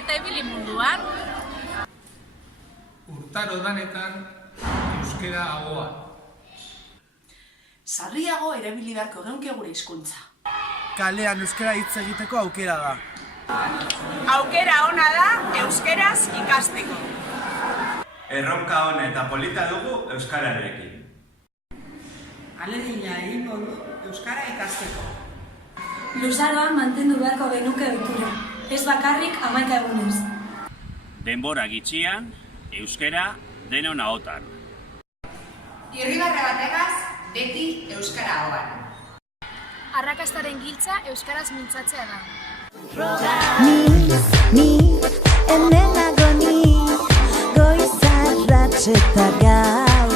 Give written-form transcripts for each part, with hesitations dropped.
eta ibili munduan. Urtaro danetan euskera agoa. Sarriago erabili beharko geunke gure hizkuntza. Kalean euskara hitz egiteko aukera da. Aukera ona da euskeraz ikasteko. Erronka ona eta polita dugu euskararekin. Ahalegina egingo du euskara ikasteko. Luzaroan mantendu beharko genuke ohitura, ez bakarrik 11 egunez. Denbora gitxian, euskera denon ahotan. Irribarre bategaz, beti euskara ahoan. Arrakastaren giltza euskaraz mintzatzea da. Ni, hemenago ni, goizarratx eta gau.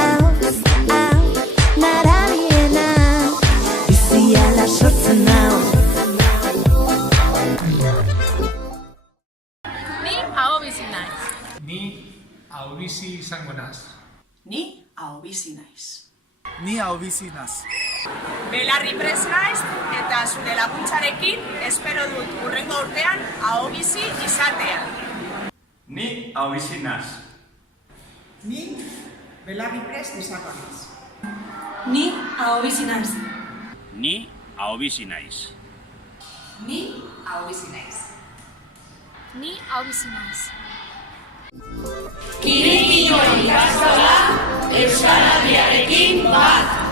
Hau, narabiena, biziala sortzen hau. Ni ahobizi naiz. Ni ahobizi izango naz. Ni ahobizi naiz. Ni ahobizi naz. Belarri prest naiz eta zure laguntzarekin espero dut hurrengo urtean ahobizi izatea. Ni ahobizi naz. Ni belarri prest izango naiz. Ni ahobizi naiz. Ni ahobizi naiz. Ni ahobizi naiz. Ni ahobizi naiz. Kirikinoen ikastola Euskal Herriarekin bat!